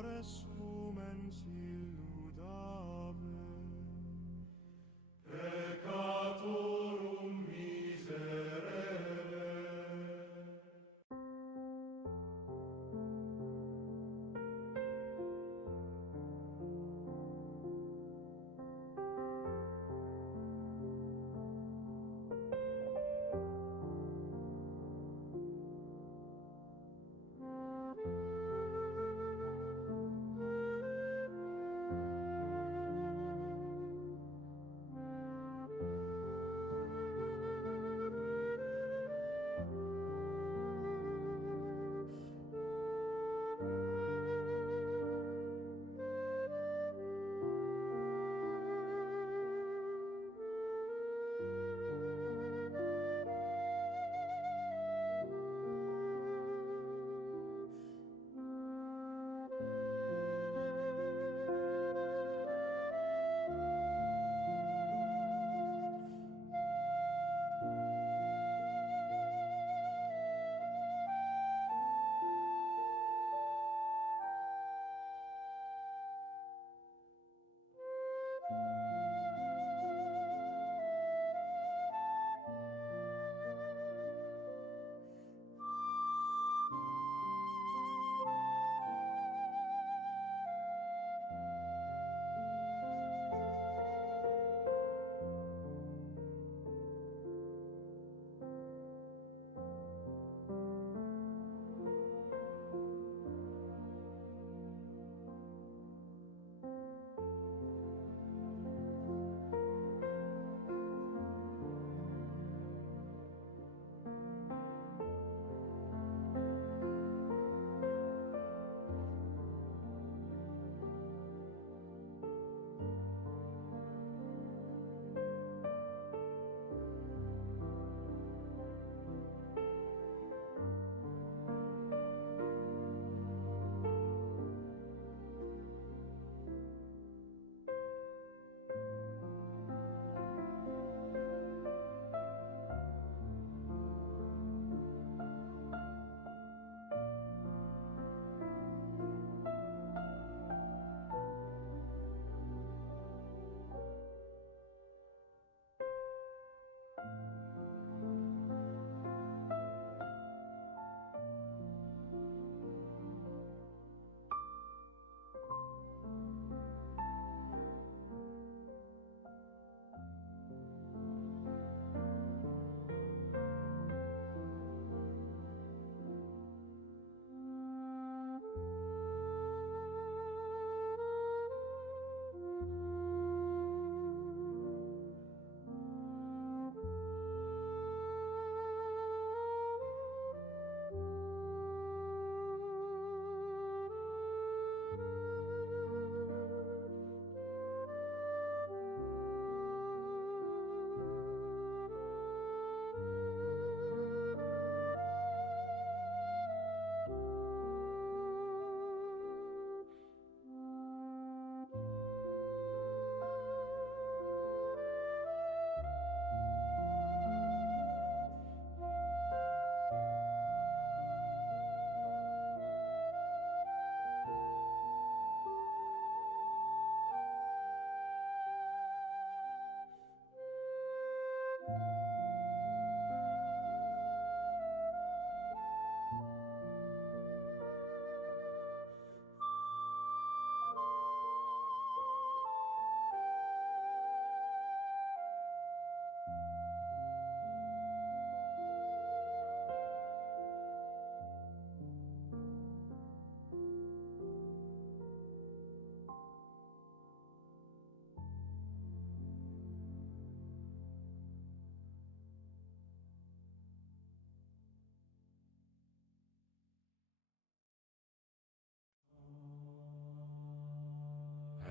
cuore sumen silludave, peccatorum miserere.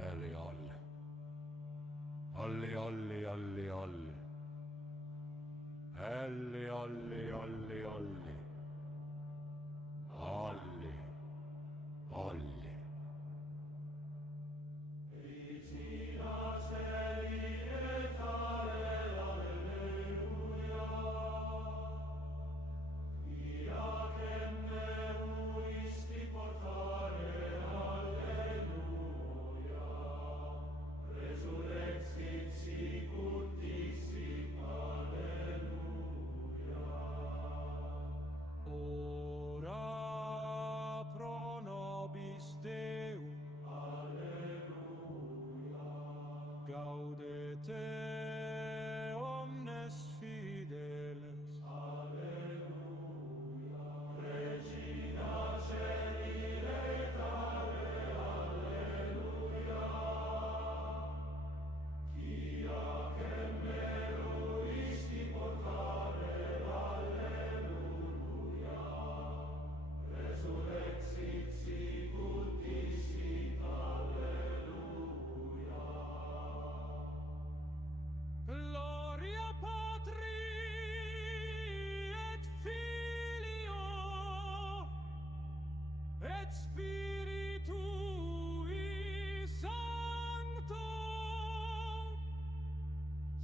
Alli, all. Alli, alli, alli, all. Alli, alli, alli, alli. Alli, alli. Vicina seli et alleluia. Via che me uisti portare alleluia. et Spiritui Sancto,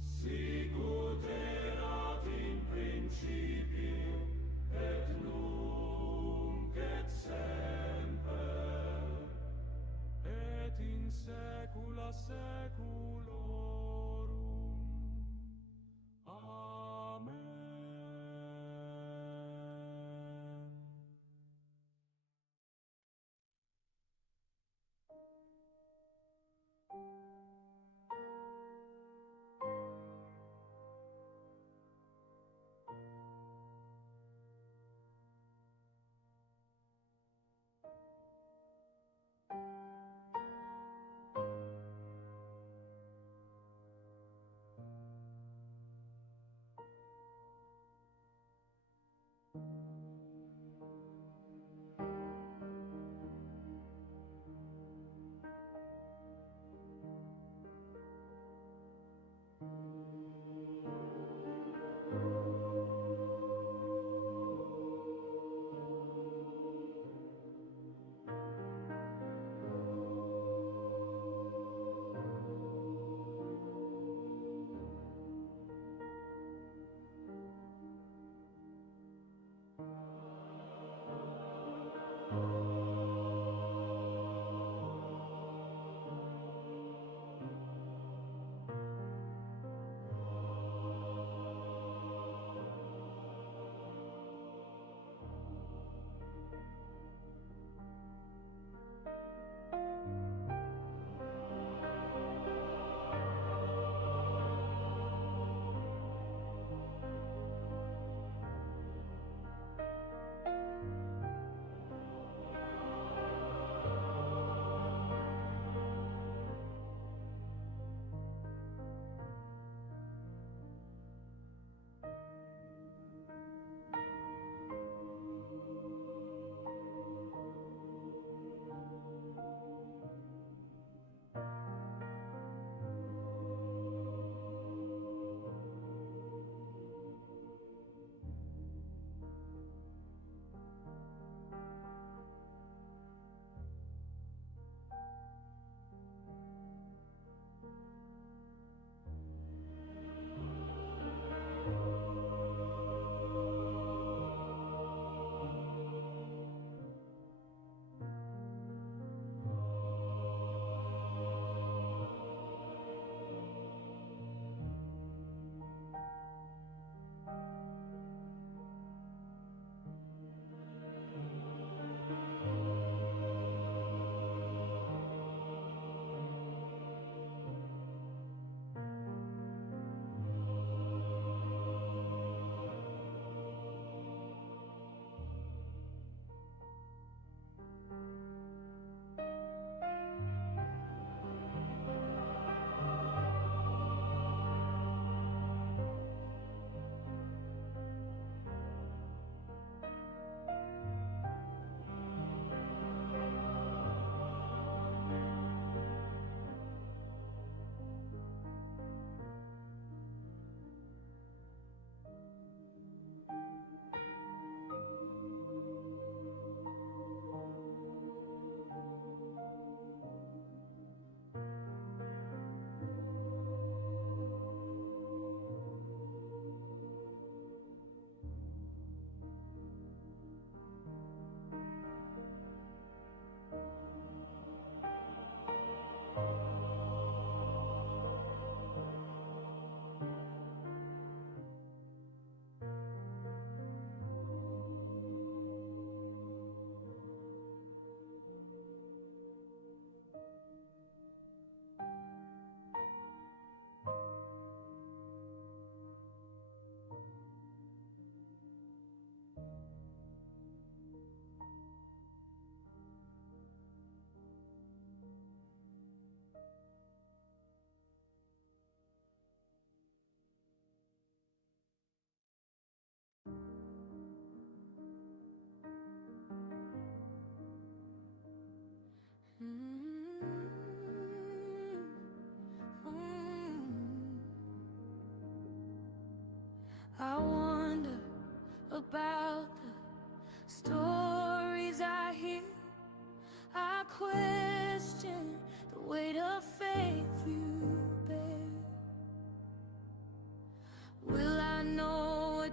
Sic ut erat in principio, et nunc et semper, et in saecula saeculorum. Amen.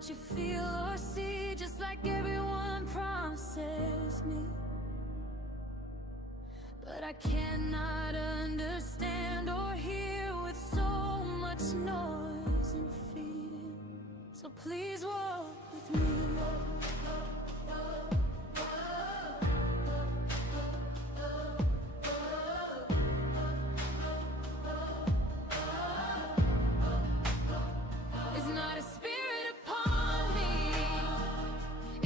what you feel or see, just like everyone promises me. But I cannot understand or hear with so much noise and fear. So please walk with me. Is not a spirit upon me?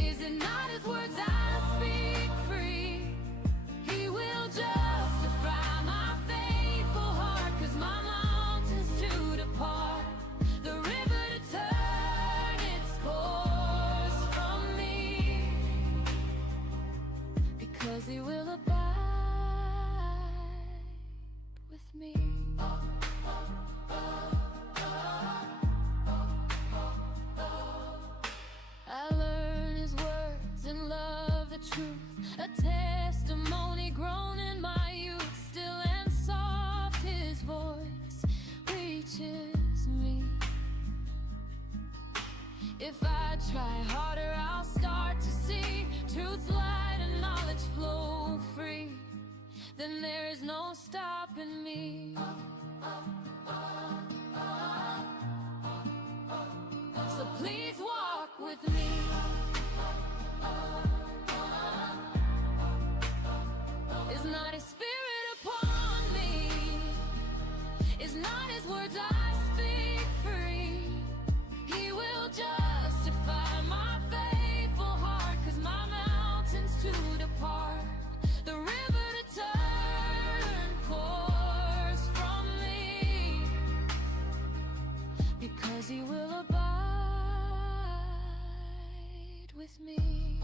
Is it not his words I speak free? He will justify my faithful heart, 'cause my mountains to depart, the river to turn its course from me, because he will abide with me. I learn his words and love the truth, a testimony grown in my youth. Still and soft his voice reaches me. If I try harder, I'll start to see truth's light and knowledge flow free. Then there is no stopping me. So please walk with me. Is not his spirit upon me? Is not his words I speak free? He will justify my faithful heart, 'cause my mountains to depart, the river to turn course from me, because he will abide with me.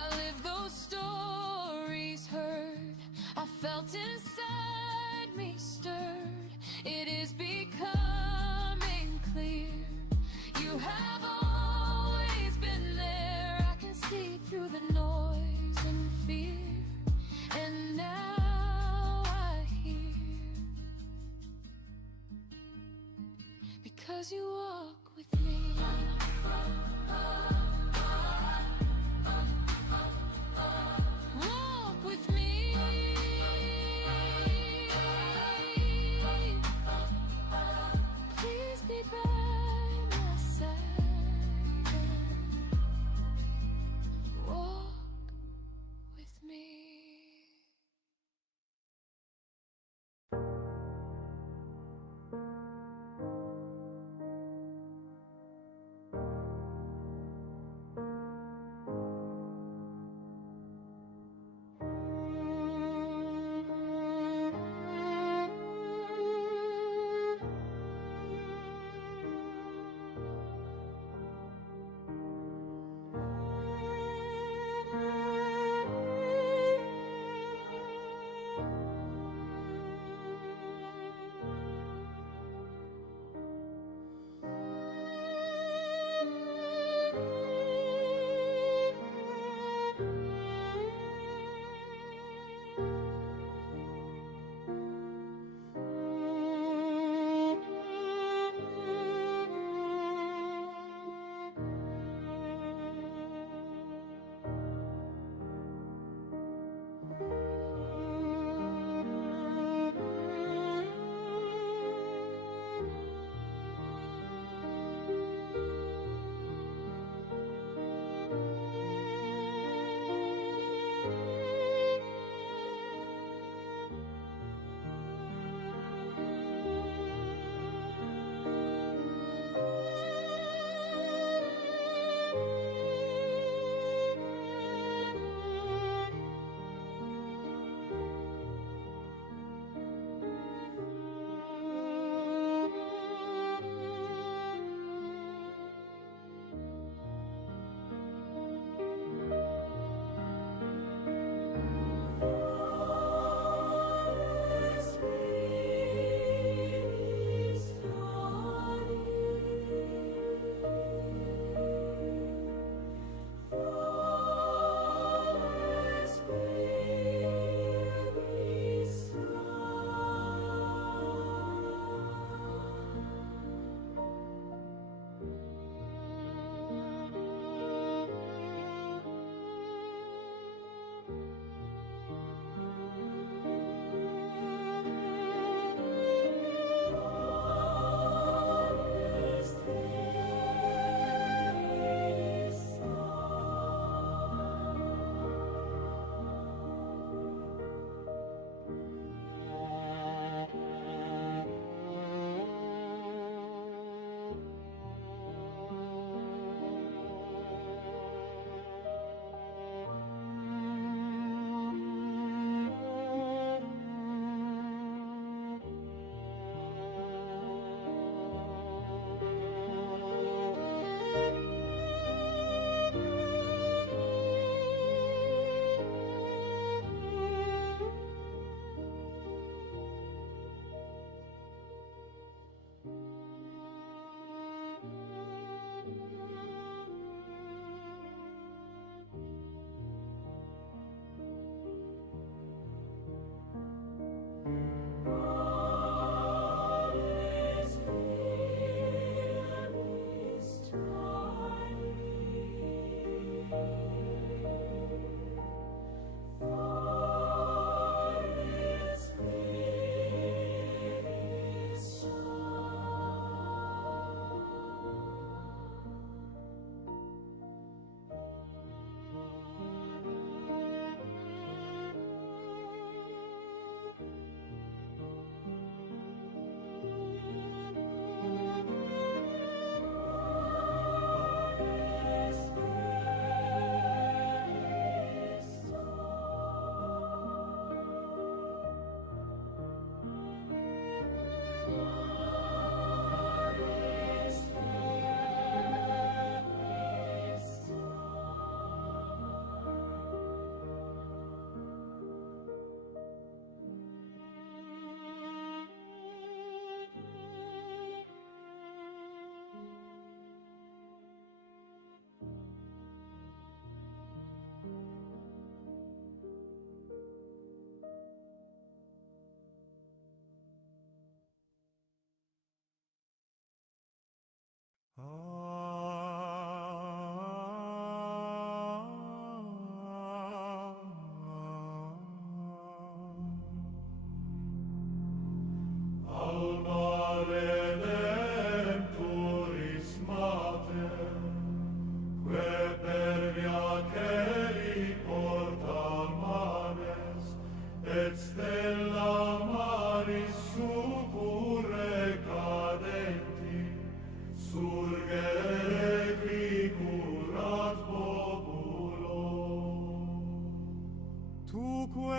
I live those stories heard, I felt inside me stirred. It is becoming clear, you have always been there. I can see through the noise and fear, and now I hear, because you walk with me. Walk with me. Please be by my side and walk with me.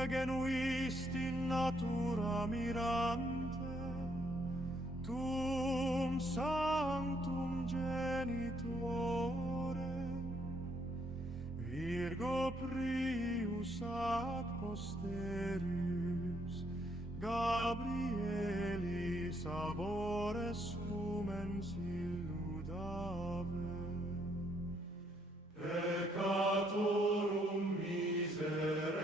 genuisti in natura mirante, tum sanctum genitore, Virgo prius ac posterius, Gabrielis abore sumens illudave. Peccatorum miserere.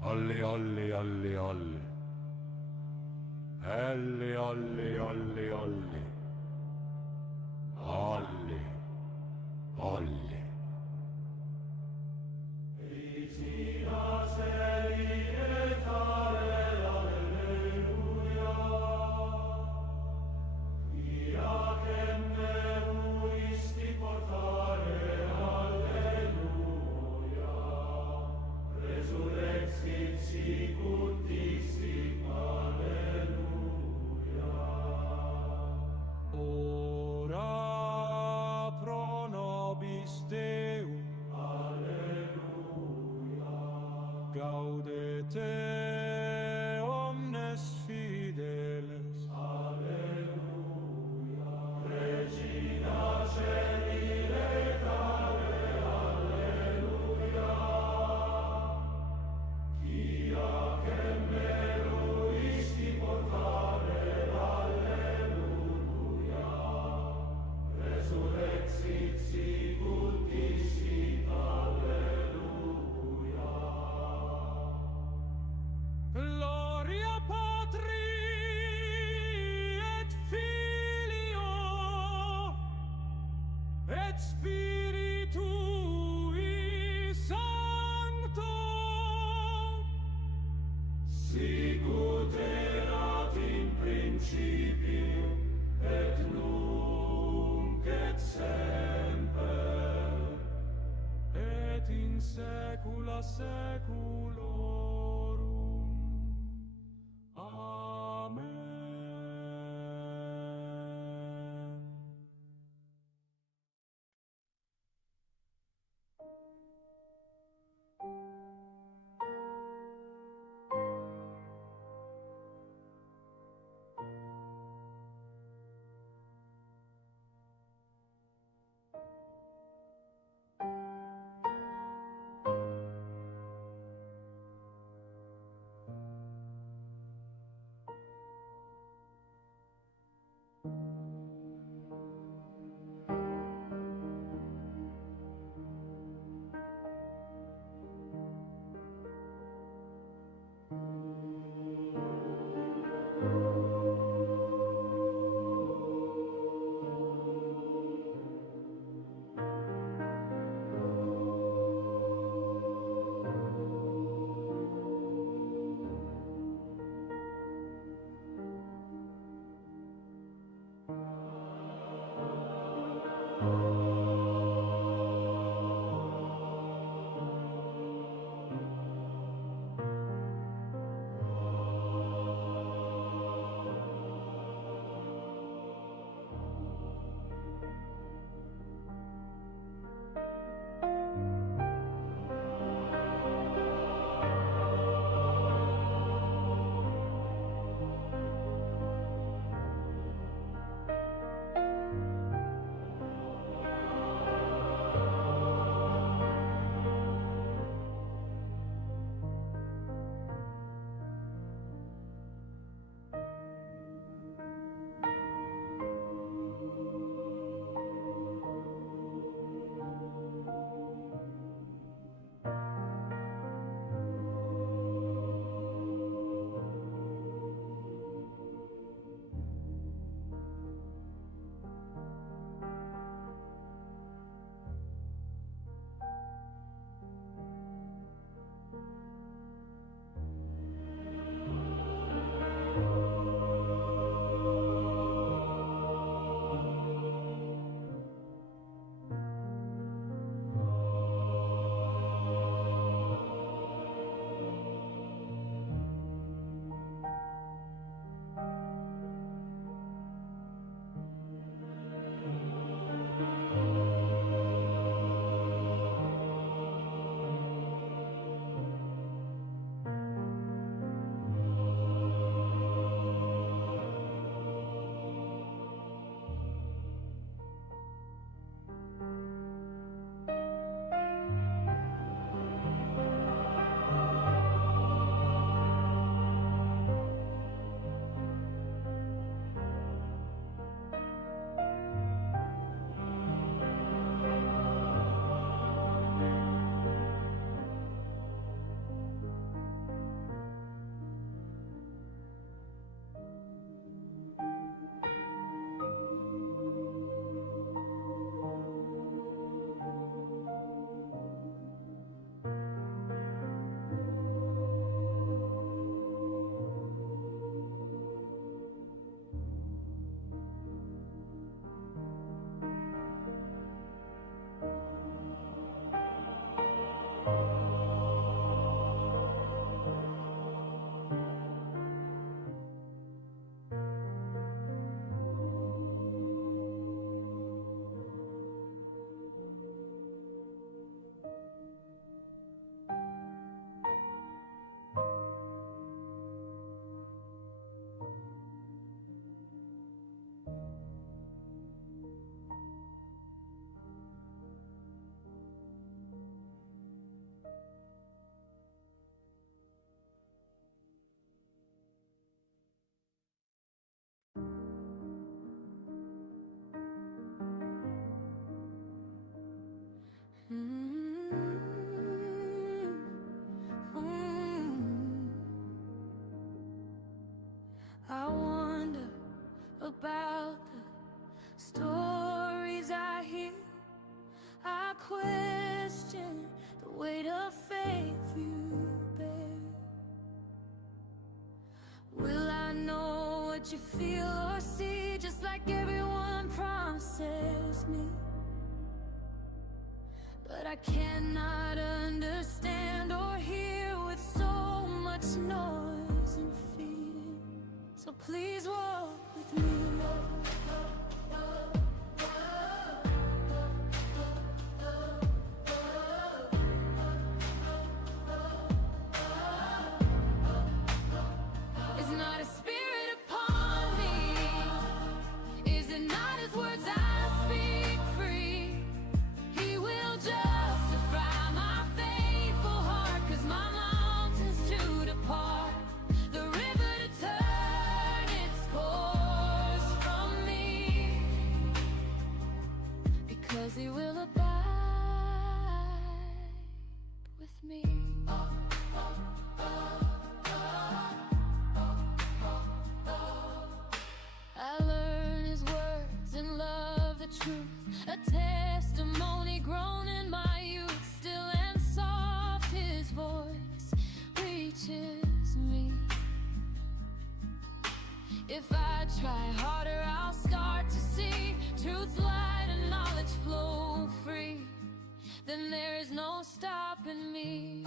Alli, alli, alli, alli. Alle, alle, alle, alle. Alle, alle. Ora pro nobis Deum. Gaudete omnes fideles. Gloria Patri et Filio et Spiritui Sancto, sicut erat in principio et nunc et semper et in saecula saeculorum. what you feel or see, just like everyone promises me. But I cannot understand or hear with so much noise and feeding. So please walk with me. Is not a spirit upon me? Is it not his words I speak free? He will justify my faithful heart, 'cause my mountains to depart, the river to turn its course from me, because he will abide with me. I learn his words and love the truth, a testimony grown in my youth. Still and soft his voice reaches me. If I try harder, I'll start to see truth's light and knowledge flow free. Then there is no stopping me.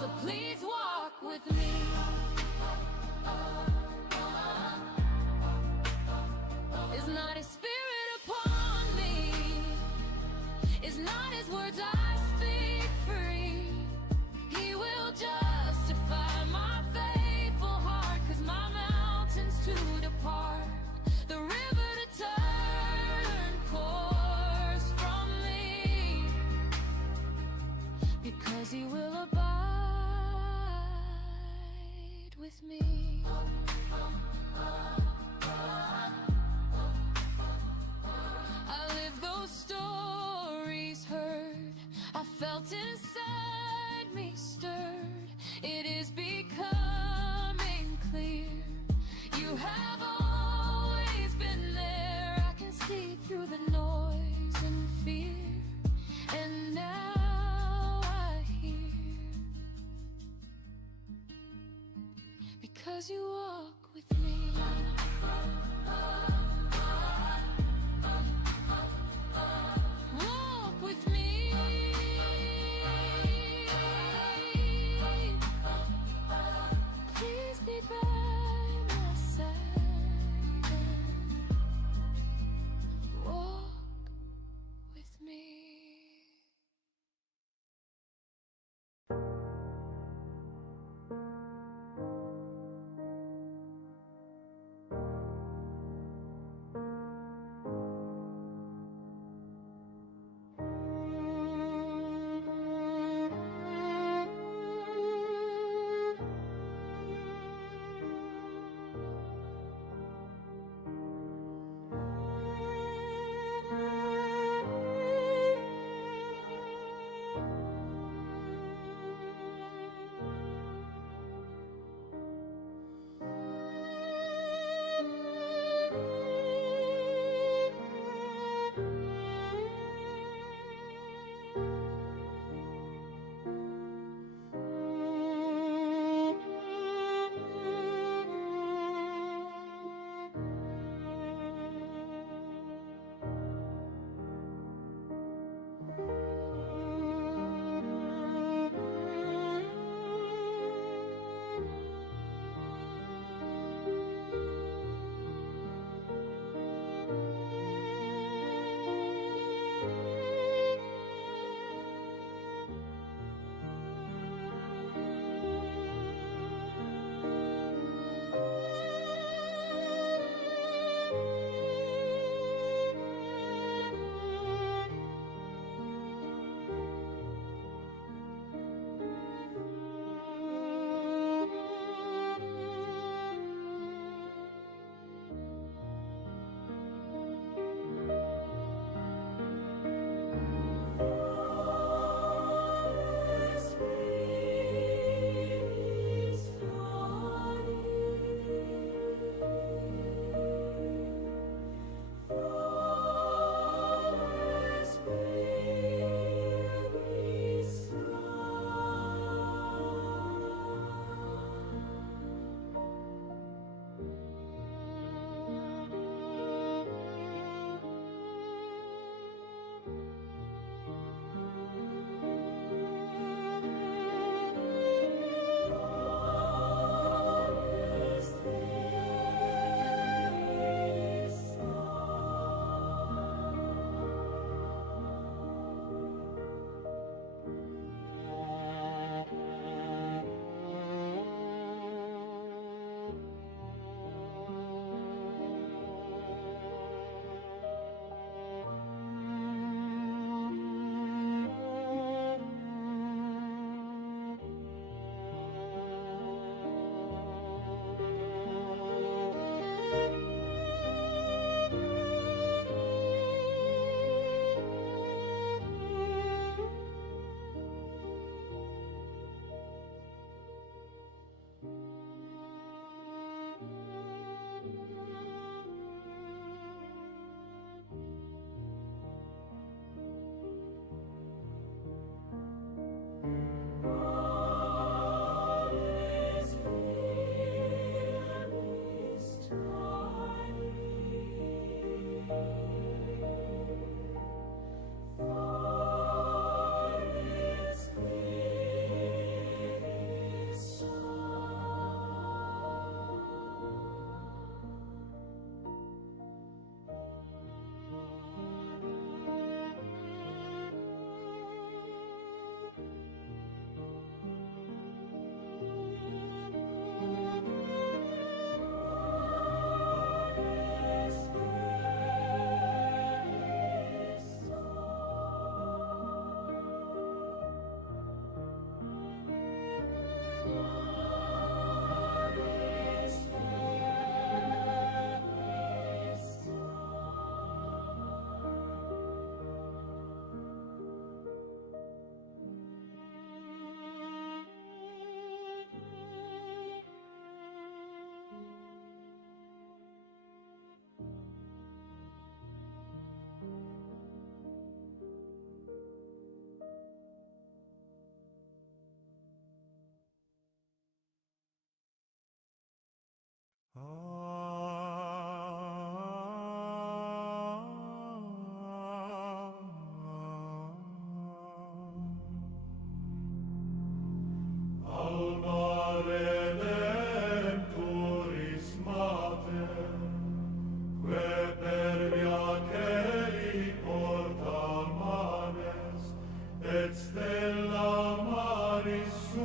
So please walk with me. Is not his spirit upon me? Is not his words I speak free? He will justify my faithful heart, 'cause my mountains to depart, the river to turn course from me, because he will abide with me. I live those stories heard, I felt inside me stirred. It is becoming clear, you have always been there. I can see through the noise and fear, and now I hear, because you walk with me. Walk with me. Please be by my side and walk with me.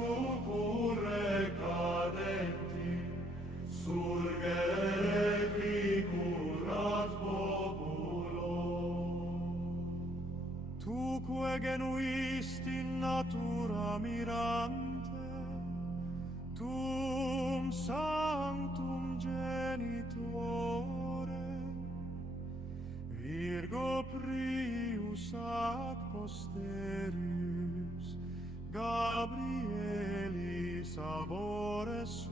succurre cadenti, surgere qui curat populo. Tuque genuisti in natura mirante, tum sanctum genitore, Virgo prius ac posterius, Gabrielis abores